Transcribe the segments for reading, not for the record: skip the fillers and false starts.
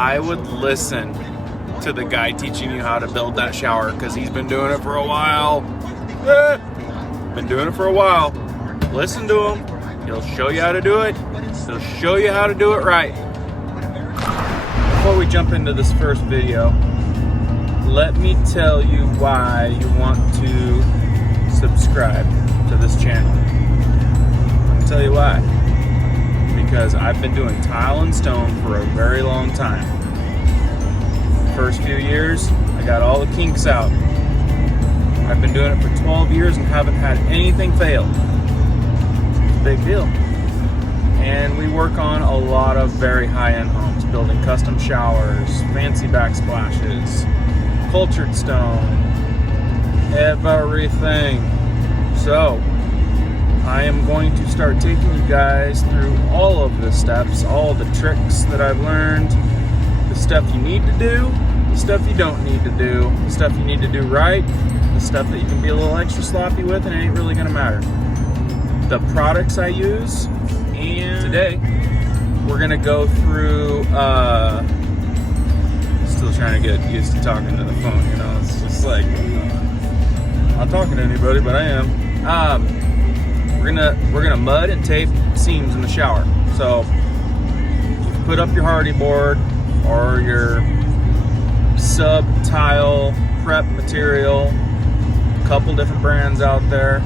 I would listen to the guy teaching you how to build that shower, because he's been doing it for a while. Been doing it for a while. Listen to him. He'll show you how to do it. He'll show you how to do it right. Before we jump into this first video, let me tell you why you want to subscribe to this channel. Let me tell you why. Because I've been doing tile and stone for a very long time. First few years, I got all the kinks out. I've been doing it for 12 years and haven't had anything fail. It's a big deal. And we work on a lot of very high-end homes, building custom showers, fancy backsplashes, cultured stone, everything. So, I am going to start taking you guys through all of the steps, all the tricks that I've learned, the stuff you need to do, the stuff you don't need to do, the stuff you need to do right, the stuff that you can be a little extra sloppy with and it ain't really gonna matter. The products I use, and today we're gonna go through, still trying to get used to talking to the phone, you know, it's just like, I'm not talking to anybody, but I am. We're gonna mud and tape seams in the shower. So you put up your hardy board or your sub tile prep material, a couple different brands out there,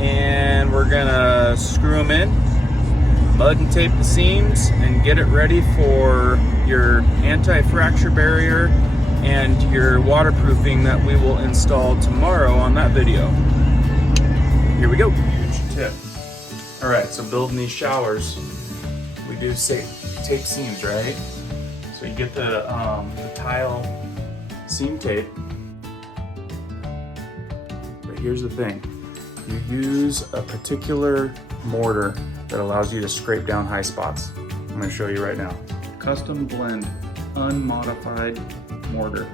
and we're gonna screw them in, mud and tape the seams, and get it ready for your anti-fracture barrier and your waterproofing that we will install tomorrow on that video. Here we go. Huge tip. All right, so building these showers, we do tape seams, right? So you get the tile seam tape. But here's the thing. You use a particular mortar that allows you to scrape down high spots. I'm gonna show you right now. Custom blend, unmodified mortar.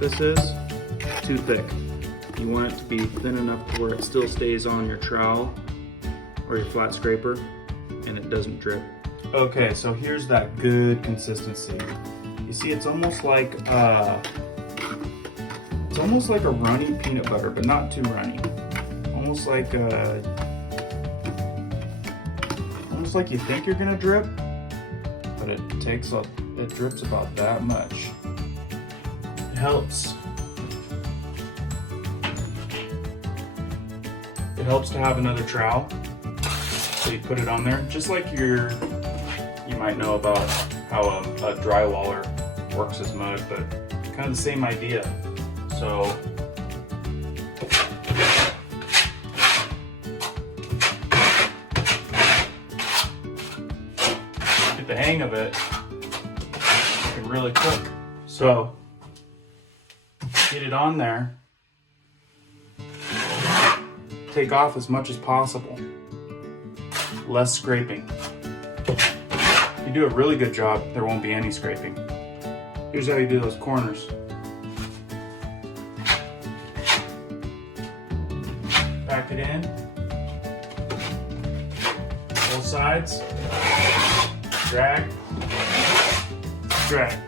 This is too thick. You want it to be thin enough to where it still stays on your trowel or your flat scraper and it doesn't drip. Okay, so here's that good consistency. You see, it's almost like a runny peanut butter, but not too runny. Almost like you think you're gonna drip, but it drips about that much. Helps to have another trowel, so you put it on there, just like you might know about how a drywaller works as mud, but kind of the same idea. So get the hang of it, you can really cook. So get it on there, take off as much as possible, less scraping. If you do a really good job, there won't be any scraping. Here's how you do those corners. Back it in, both sides, drag, drag.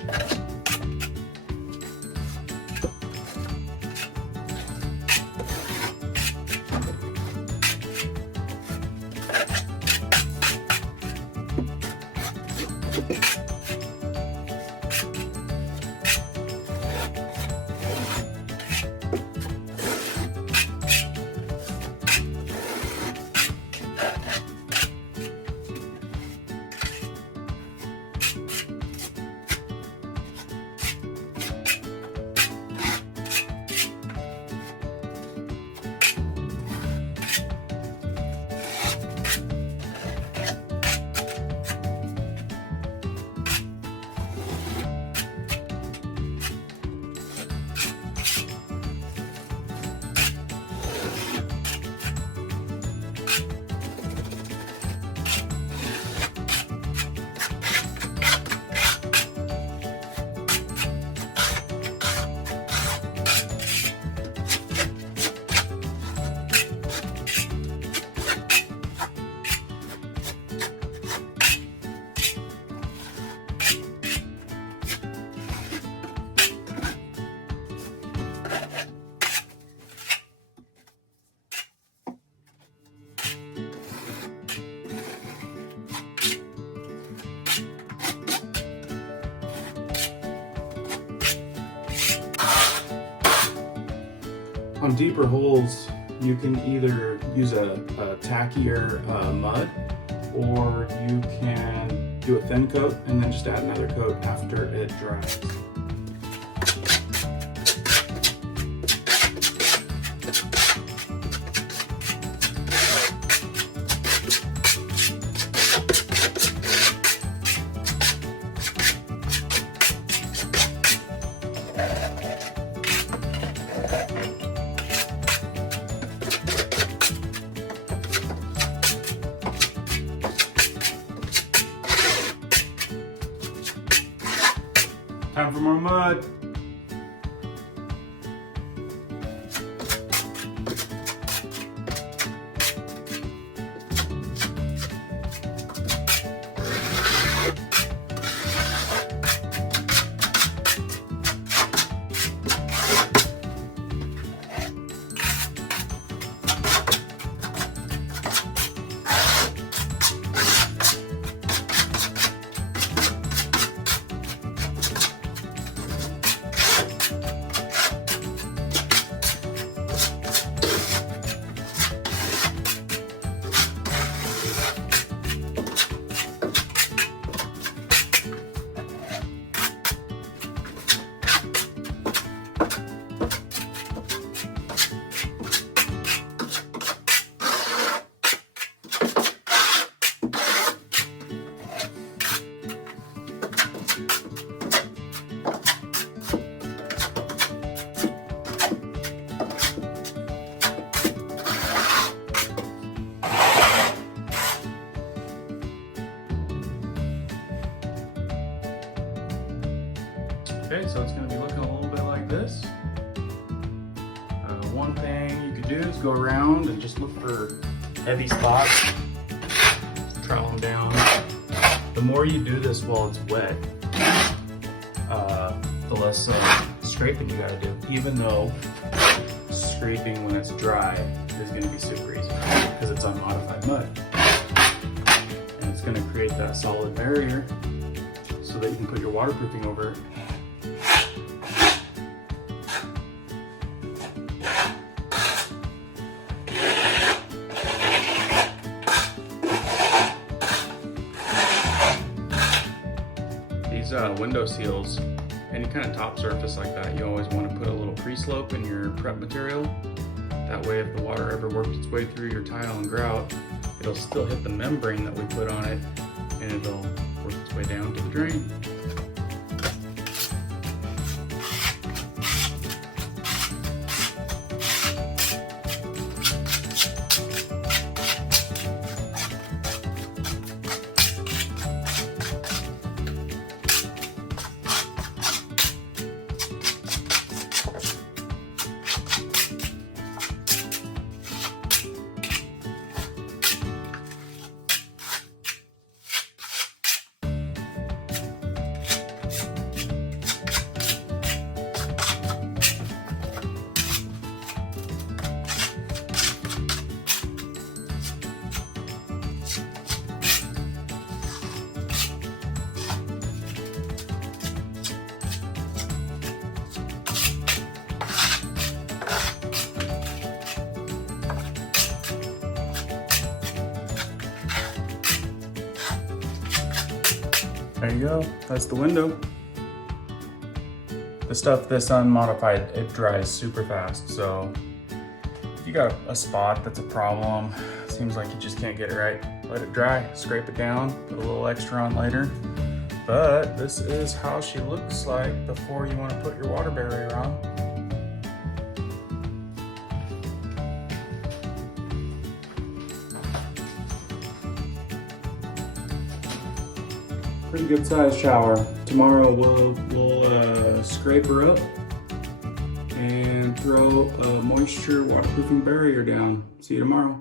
on deeper holes, you can either use a tackier mud, or you can do a thin coat and then just add another coat after it dries. Time for more mud. Okay, so it's going to be looking a little bit like this. One thing you could do is go around and just look for heavy spots, trowel them down. The more you do this while it's wet, the less scraping you gotta do, even though scraping when it's dry is going to be super easy because it's unmodified mud. And it's going to create that solid barrier so that you can put your waterproofing over it. These window seals, any kind of top surface like that, you always want to put a little pre-slope in your prep material. That way if the water ever works its way through your tile and grout, it'll still hit the membrane that we put on it and it'll work its way down to the drain. There you go, that's the window. The stuff this unmodified, it dries super fast. So if you got a spot that's a problem, seems like you just can't get it right, let it dry, scrape it down, put a little extra on later. But this is how she looks like before you want to put your water barrier on. Pretty good size shower. Tomorrow we'll scrape her up and throw a moisture waterproofing barrier down. See you tomorrow.